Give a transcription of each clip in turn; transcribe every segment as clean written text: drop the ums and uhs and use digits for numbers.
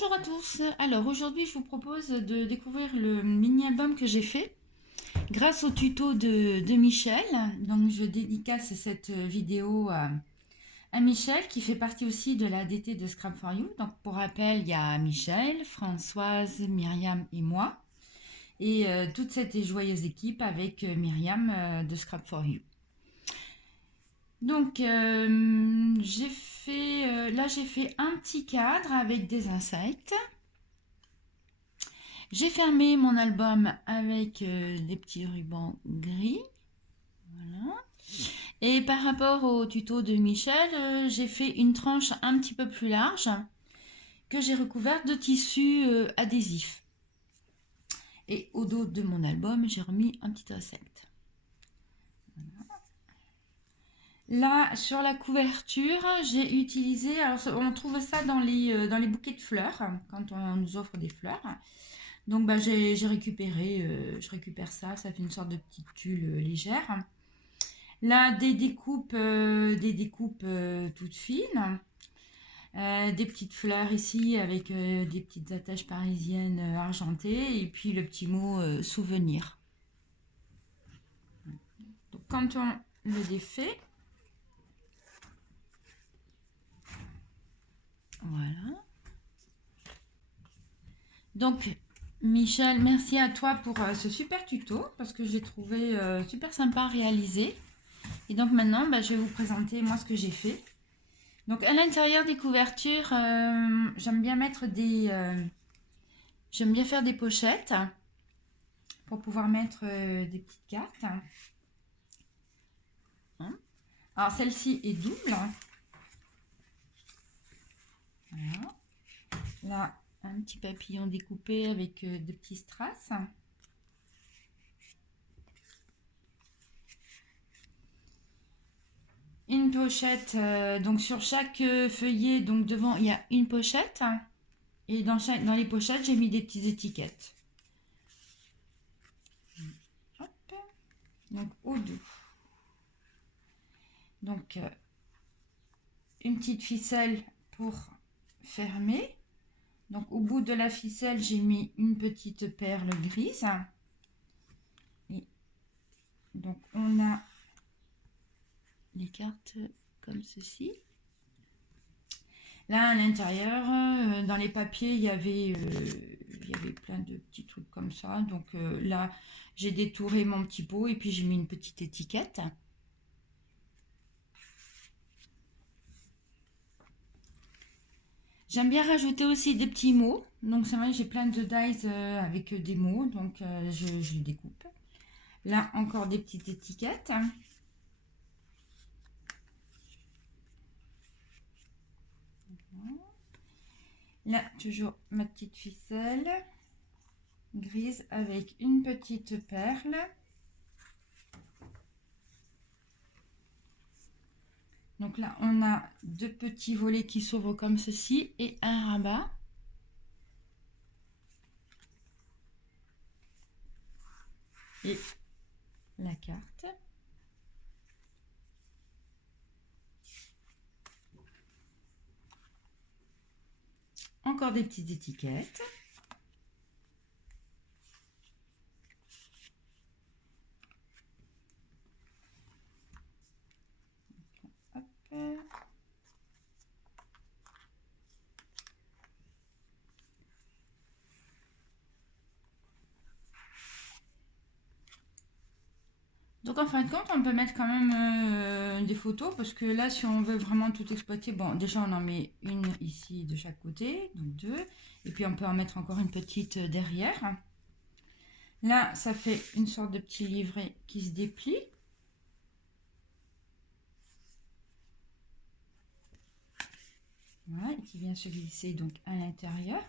Bonjour à tous. Alors aujourd'hui je vous propose de découvrir le mini-album que j'ai fait grâce au tuto de Michel. Donc je dédicace cette vidéo à Michel qui fait partie aussi de la DT de Scrap for You. Donc pour rappel, il y a Michel, Françoise, Myriam et moi. Et toute cette joyeuse équipe avec Myriam de Scrap for You. Donc j'ai fait un petit cadre avec des insectes. J'ai fermé mon album avec des petits rubans gris. Voilà. Et par rapport au tuto de Michel, j'ai fait une tranche un petit peu plus large que j'ai recouverte de tissu adhésif. Et au dos de mon album, j'ai remis un petit insecte. Voilà. Là, sur la couverture, j'ai utilisé, alors on trouve ça dans les bouquets de fleurs, quand on nous offre des fleurs. Donc bah, j'ai récupéré, je récupère ça, ça fait une sorte de petite tulle légère. Là, des découpes toutes fines. Des petites fleurs ici avec des petites attaches parisiennes argentées. Et puis le petit mot souvenir. Donc quand on le défait, voilà. Donc Michel, merci à toi pour ce super tuto parce que j'ai trouvé super sympa à réaliser. Et donc maintenant, bah, je vais vous présenter moi ce que j'ai fait. Donc à l'intérieur des couvertures, j'aime bien j'aime bien faire des pochettes pour pouvoir mettre des petites cartes. Hein. Alors celle-ci est double. Voilà. Là, un petit papillon découpé avec de petits strass. Une pochette, donc sur chaque feuillet, donc devant il y a une pochette. Et dans les pochettes, j'ai mis des petites étiquettes. Hop. Donc au dos. Donc une petite ficelle pour fermer. Donc au bout de la ficelle, j'ai mis une petite perle grise. Et donc on a les cartes comme ceci. Là à l'intérieur, dans les papiers, il y avait plein de petits trucs comme ça. Donc là, j'ai détouré mon petit pot et puis j'ai mis une petite étiquette. J'aime bien rajouter aussi des petits mots. Donc c'est vrai, j'ai plein de dies avec des mots. Donc je les découpe. Là encore des petites étiquettes. Là toujours ma petite ficelle grise avec une petite perle. Donc là on a deux petits volets qui s'ouvrent comme ceci et un rabat. Et la carte. Encore des petites étiquettes. Hop. Donc en fin de compte, on peut mettre quand même des photos parce que là, si on veut vraiment tout exploiter, bon, déjà on en met une ici de chaque côté, donc deux, et puis on peut en mettre encore une petite derrière. Là, ça fait une sorte de petit livret qui se déplie. Voilà, et qui vient se glisser donc à l'intérieur.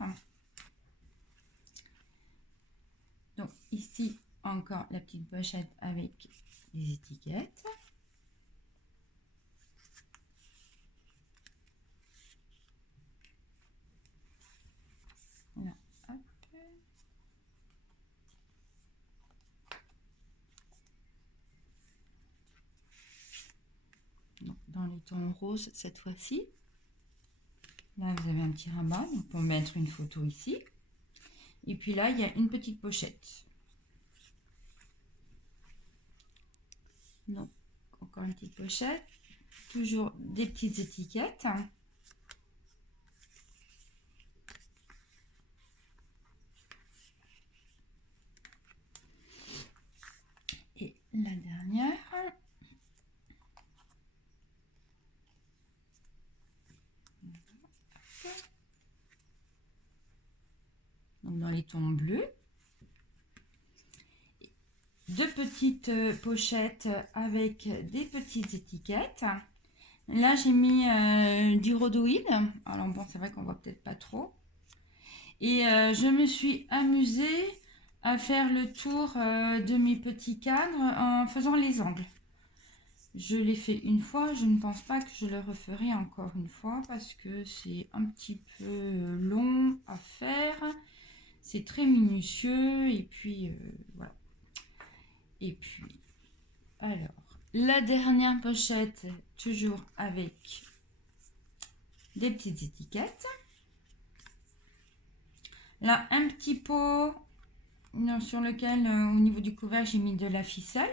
Donc ici, encore la petite pochette avec les étiquettes. Là, hop. Donc, dans les tons roses cette fois-ci. Là, vous avez un petit rabat, donc pour mettre une photo ici. Et puis là, il y a une petite pochette. Donc, encore une petite pochette. Toujours des petites étiquettes. Et la dernière. Donc dans les tons bleus. Deux petites pochettes avec des petites étiquettes. Là, j'ai mis du rhodoïde. Alors bon, c'est vrai qu'on voit peut-être pas trop. Et je me suis amusée à faire le tour de mes petits cadres en faisant les angles. Je l'ai fait une fois, je ne pense pas que je le referai encore une fois parce que c'est un petit peu long à faire. C'est très minutieux et puis voilà. Et puis, alors, la dernière pochette, toujours avec des petites étiquettes. Là, un petit pot sur lequel, au niveau du couvercle, j'ai mis de la ficelle.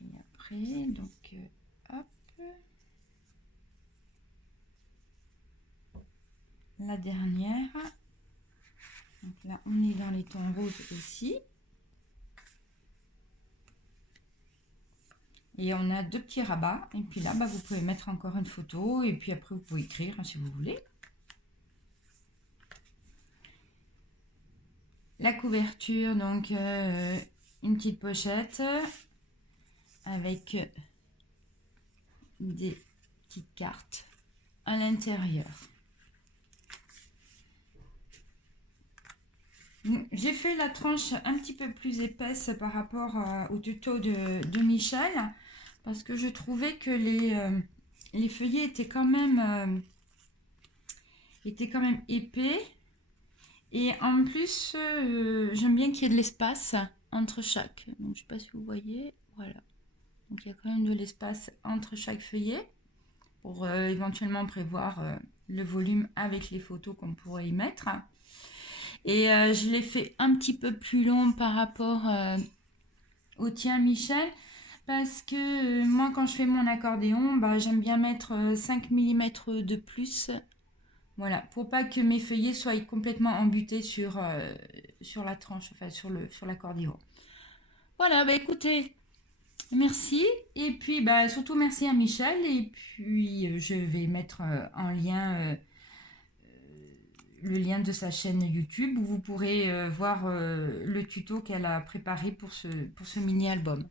Et après, donc, hop. La dernière. Donc là, on est dans les tons roses aussi. Et on a deux petits rabats. Et puis là, bah, vous pouvez mettre encore une photo. Et puis après, vous pouvez écrire hein, si vous voulez. La couverture, donc une petite pochette avec des petites cartes à l'intérieur. J'ai fait la tranche un petit peu plus épaisse par rapport au tuto de Michel parce que je trouvais que les feuillets étaient quand même épais. Et en plus, j'aime bien qu'il y ait de l'espace entre chaque. Donc, je ne sais pas si vous voyez. Voilà. Donc, il y a quand même de l'espace entre chaque feuillet pour éventuellement prévoir le volume avec les photos qu'on pourrait y mettre. Et je l'ai fait un petit peu plus long par rapport au tien, Michel. Parce que moi, quand je fais mon accordéon, bah, j'aime bien mettre 5 mm de plus. Voilà, pour pas que mes feuillets soient complètement embutés sur la tranche, enfin sur l'accordéon. Voilà, bah écoutez, merci. Et puis bah surtout merci à Michel. Et puis je vais mettre en lien le lien de sa chaîne YouTube où vous pourrez voir le tuto qu'elle a préparé pour ce mini-album.